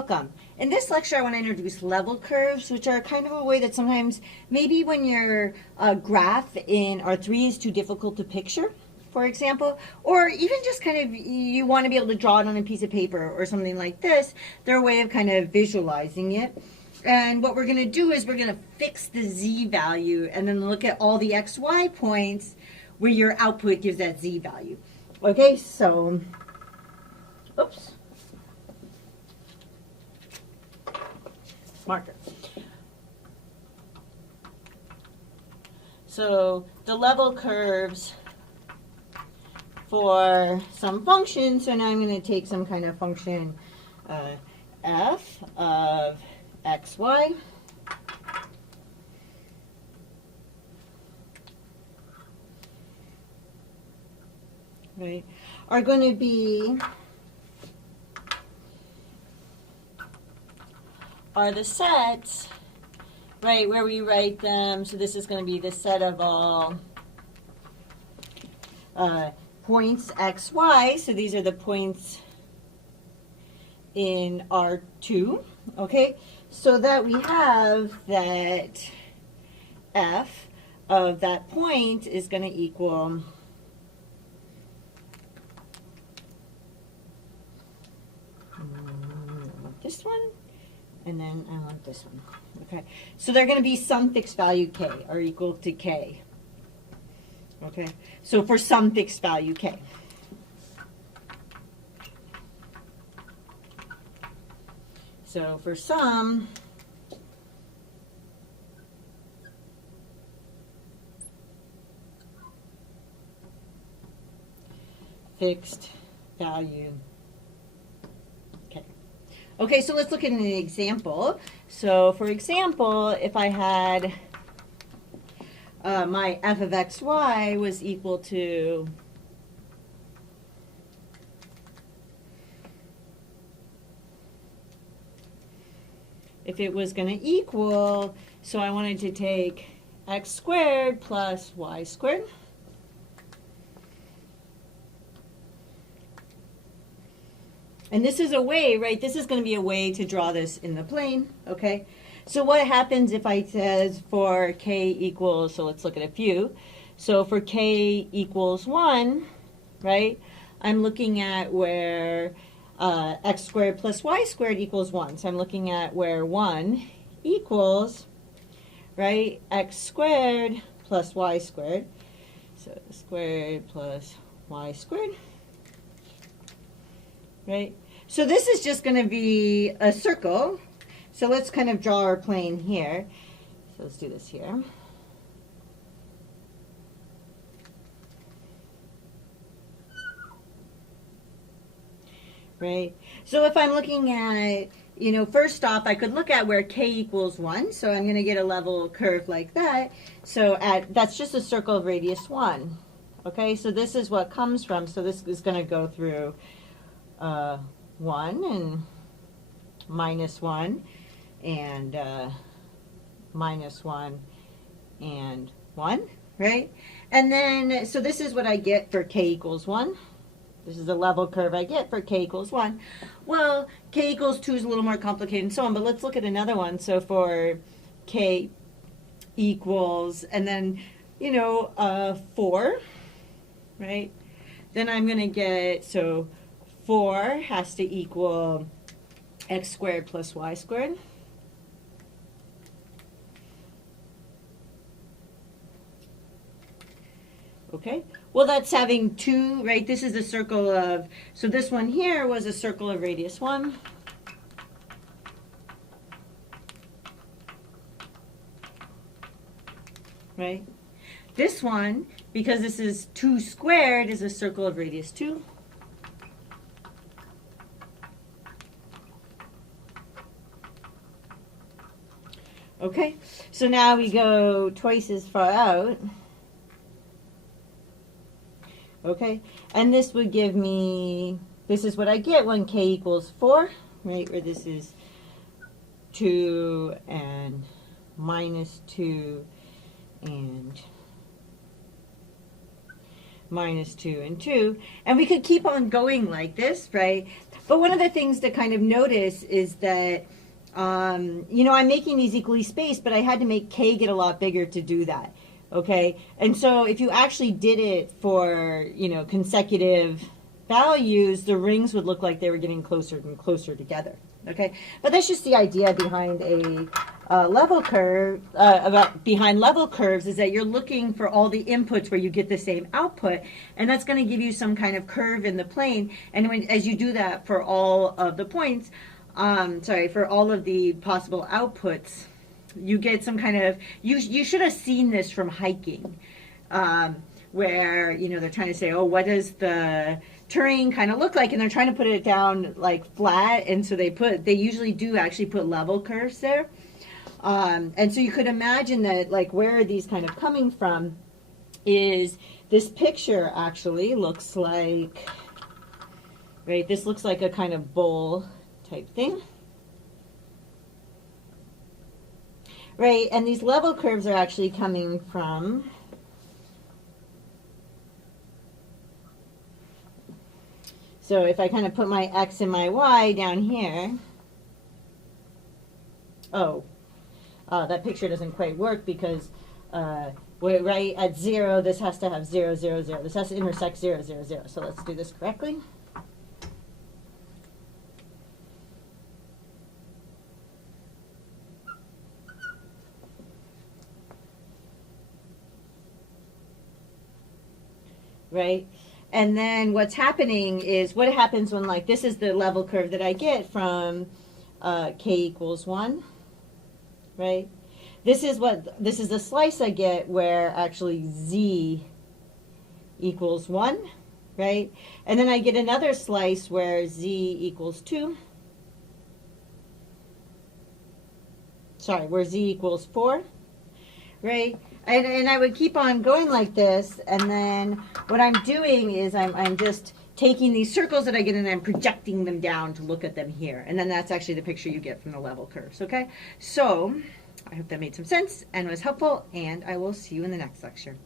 Welcome. In this lecture, I want to introduce level curves, which are kind of a way that sometimes, maybe when your graph in R3 is too difficult to picture, for example, or even just kind of you want to be able to draw it on a piece of paper or something like this, they're a way of kind of visualizing it. And what we're going to do is we're going to fix the z value and then look at all the xy points where your output gives that z value. Okay, so, oops. Marker. So the level curves for some function, so now I'm going to take some kind of function f of xy. Right, are going to be are the sets, right, where we write them. So this is going to be the set of all points x, y. So these are the points in R2, okay? So that we have that f of that point is going to equal this one. And then I want this one. Okay, so they're going to be some fixed value k are equal to k. Okay, so for some fixed value k. So for some fixed value. Okay, so let's look at an example. So for example, if I had my f of xy was equal to if it was going to equal, so I wanted to take x squared plus y squared. And this is a way, right, this is going to be a way to draw this in the plane, okay? So what happens if I says for k equals, so let's look at a few. So for k equals 1, right, I'm looking at where x squared plus y squared equals 1. So I'm looking at where 1 equals, right, x squared plus y squared. So squared plus y squared. Right? So this is just going to be a circle. So let's kind of draw our plane here. So let's do this here. Right? So if I'm looking at, you know, first off, I could look at where k equals 1. So I'm going to get a level curve like that. So that's just a circle of radius 1. Okay? So this is what comes from. So this is going to go through 1 and minus 1 and minus 1 and 1, right? And then, so this is what I get for k equals 1. This is the level curve I get for k equals 1. Well, k equals 2 is a little more complicated and so on, but let's look at another one. So for k equals, and then, you know, 4, right? Then I'm going to get, so 4 has to equal x squared plus y squared. Okay, well that's having 2, right? This is a circle of, so this one here was a circle of radius 1. Right? This one, because this is 2 squared, is a circle of radius 2. Okay, so now we go twice as far out. Okay, and this would give me, this is what I get when k equals 4, right, where this is 2 and minus 2 and minus 2 and 2. And we could keep on going like this, right? But one of the things to kind of notice is that, you know, I'm making these equally spaced, but I had to make k get a lot bigger to do that. Okay, and so if you actually did it for, you know, consecutive values, the rings would look like they were getting closer and closer together. Okay, but that's just the idea behind a level curve. Behind level curves is that you're looking for all the inputs where you get the same output, and that's going to give you some kind of curve in the plane. And as you do that for all of the points, for all of the possible outputs, you get some kind of, you should have seen this from hiking, where, you know, they're trying to say, oh, what does the terrain kind of look like, and they're trying to put it down like flat, and so they usually do actually put level curves there, and so you could imagine that, like, where are these kind of coming from is this picture actually looks like, right, this looks like a kind of bowl type thing. Right, and these level curves are actually coming from, so if I kind of put my x and my y down here, that picture doesn't quite work because right at 0, this has to have 0, 0, 0. This has to intersect 0, 0, 0. So let's do this correctly. Right? And then what's happening is, what happens when, like, this is the level curve that I get from k equals 1, right? This is the slice I get where actually z equals 1, right? And then I get another slice where z equals 2. Sorry, where z equals 4, right? And I would keep on going like this, and then what I'm doing is I'm just taking these circles that I get and I'm projecting them down to look at them here. And then that's actually the picture you get from the level curves, okay? So I hope that made some sense and was helpful, and I will see you in the next lecture.